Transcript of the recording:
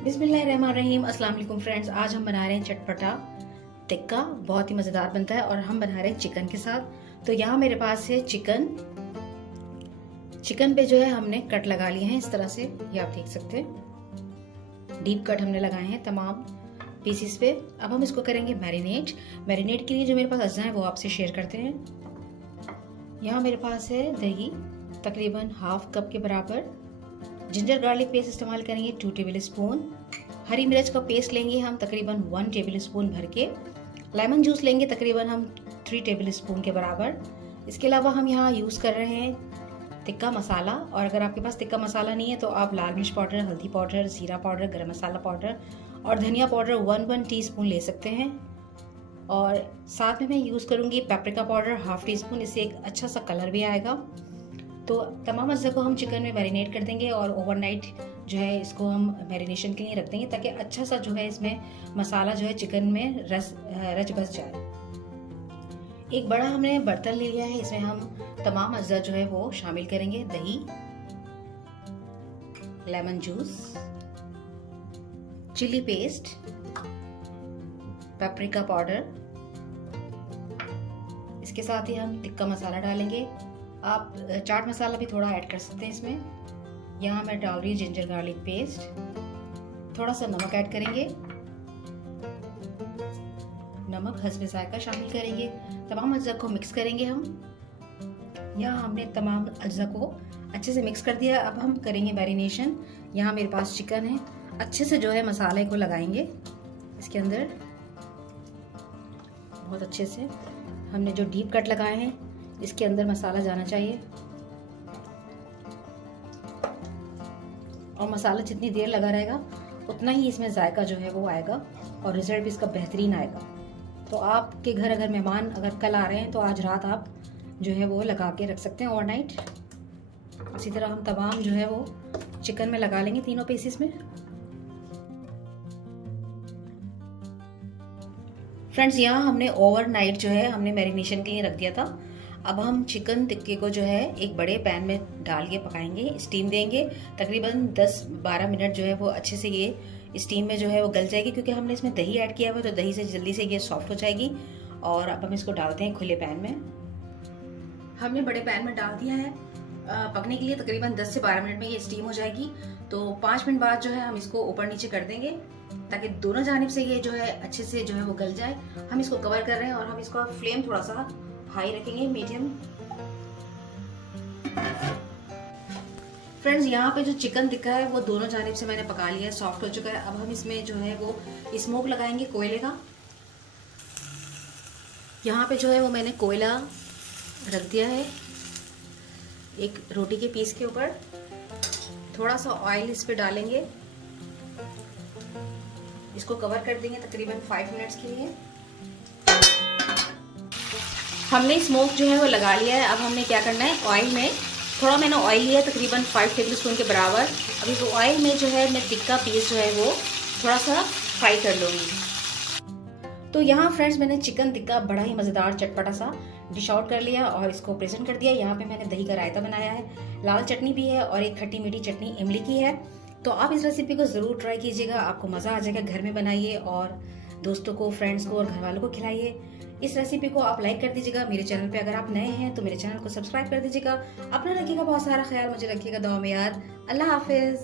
बिस्मिल्लाहिर्रहमानिर्रहीम। अस्सलाम वालेकुम फ्रेंड्स, आज हम बना रहे हैं चटपटा टिक्का। बहुत ही मज़ेदार बनता है और हम बना रहे हैं चिकन के साथ। तो यहाँ मेरे पास है चिकन पे जो है हमने कट लगा लिए हैं इस तरह से, ये आप देख सकते हैं। डीप कट हमने लगाए हैं तमाम पीसीस पे। अब हम इसको करेंगे मैरिनेट के लिए जो मेरे पास अज्जा है वो आपसे शेयर करते हैं। यहाँ मेरे पास है दही तकरीबन हाफ कप के बराबर। जिंजर गार्लिक पेस्ट इस्तेमाल करेंगे 2 टेबल स्पून। हरी मिर्च का पेस्ट लेंगे हम तकरीबन 1 टेबल स्पून भर के। लेमन जूस लेंगे तकरीबन हम 3 टेबल स्पून के बराबर। इसके अलावा हम यहाँ यूज़ कर रहे हैं टिक्का मसाला, और अगर आपके पास टिक्का मसाला नहीं है तो आप लाल मिर्च पाउडर, हल्दी पाउडर, जीरा पाउडर, गरम मसाला पाउडर और धनिया पाउडर 1 टीस्पून ले सकते हैं। और साथ में मैं यूज़ करूँगी पेपरिका पाउडर ½ टीस्पून, इससे एक अच्छा सा कलर भी आएगा। तो तमाम अज्जा को हम चिकन में मैरिनेट कर देंगे और ओवरनाइट जो है इसको हम मैरिनेशन के लिए रख देंगे ताकि अच्छा सा जो है इसमें मसाला जो है चिकन में रच बस जाए। एक बड़ा हमने बर्तन ले लिया है, इसमें हम तमाम अज्जा जो है वो शामिल करेंगे। दही, lemon juice, chilli paste, paprika powder, इसके साथ ही हम टिक्का मसाला डालेंगे। आप चाट मसाला भी थोड़ा ऐड कर सकते हैं इसमें। यहाँ मैं डाल रही हूँ जिंजर गार्लिक पेस्ट, थोड़ा सा नमक ऐड करेंगे, नमक हस्बे जायका शामिल करेंगे। तमाम अज्जा को मिक्स करेंगे हम। यहाँ हमने तमाम अज्जा को अच्छे से मिक्स कर दिया। अब हम करेंगे मैरिनेशन। यहाँ मेरे पास चिकन है, अच्छे से जो है मसाले को लगाएंगे इसके अंदर। बहुत अच्छे से हमने जो डीप कट लगाए हैं इसके अंदर मसाला जाना चाहिए, और मसाला जितनी देर लगा रहेगा उतना ही इसमें जायका जो है वो आएगा और रिजल्ट भी इसका बेहतरीन आएगा। तो आपके घर अगर मेहमान अगर कल आ रहे हैं तो आज रात आप जो है वो लगा के रख सकते हैं ओवरनाइट। इसी तरह हम तमाम जो है वो चिकन में लगा लेंगे तीनों पीसेस में। फ्रेंड्स, यहाँ हमने ओवरनाइट जो है हमने मैरिनेशन के लिए रख दिया था। अब हम चिकन टिक्के को जो है एक बड़े पैन में डाल के पकाएंगे, स्टीम देंगे तकरीबन 10-12 मिनट जो है वो अच्छे से ये स्टीम में जो है वो गल जाएगी, क्योंकि हमने इसमें दही ऐड किया हुआ है तो दही से जल्दी से ये सॉफ्ट हो जाएगी। और अब हम इसको डालते हैं खुले पैन में। हमने बड़े पैन में डाल दिया है पकने के लिए, तकरीबन 10 से 12 मिनट में ये स्टीम हो जाएगी। तो 5 मिनट बाद जो है हम इसको ऊपर नीचे कर देंगे ताकि दोनों जानिब से ये जो है अच्छे से जो है वो गल जाए। हम इसको कवर कर रहे हैं और हम इसका फ्लेम थोड़ा सा हाई रखेंगे, मीडियम। फ्रेंड्स, यहाँ पे जो चिकन टिक्का है वो दोनों जानिब से मैंने पका लिया है, सॉफ्ट हो चुका है। अब हम इसमें जो है वो स्मोक लगाएंगे कोयले का। यहाँ पे जो है वो मैंने कोयला रख दिया है एक रोटी के पीस के ऊपर। थोड़ा सा ऑयल इस पे डालेंगे, इसको कवर कर देंगे तकरीबन 5 मिनट्स के लिए। हमने स्मोक जो है वो लगा लिया है। अब हमने क्या करना है, ऑयल में थोड़ा मैंने ऑयल लिया तकरीबन 5 टेबल स्पून के बराबर। अभी तो ऑयल में जो है मैं टिक्का पीस जो है वो थोड़ा सा फ्राई कर लूँगी। तो यहाँ फ्रेंड्स मैंने चिकन टिक्का बड़ा ही मज़ेदार चटपटा सा डिश आउट कर लिया और इसको प्रेजेंट कर दिया। यहाँ पे मैंने दही का रायता बनाया है, लाल चटनी भी है और एक खट्टी मीठी चटनी इमली की है। तो आप इस रेसिपी को ज़रूर ट्राई कीजिएगा, आपको मज़ा आ जाएगा। घर में बनाइए और दोस्तों को, फ्रेंड्स को और घर वालों को खिलाइए। इस रेसिपी को आप लाइक कर दीजिएगा। मेरे चैनल पे अगर आप नए हैं तो मेरे चैनल को सब्सक्राइब कर दीजिएगा। अपना रखिएगा बहुत सारा ख्याल, मुझे रखिएगा दुआ में याद। अल्लाह हाफिज़।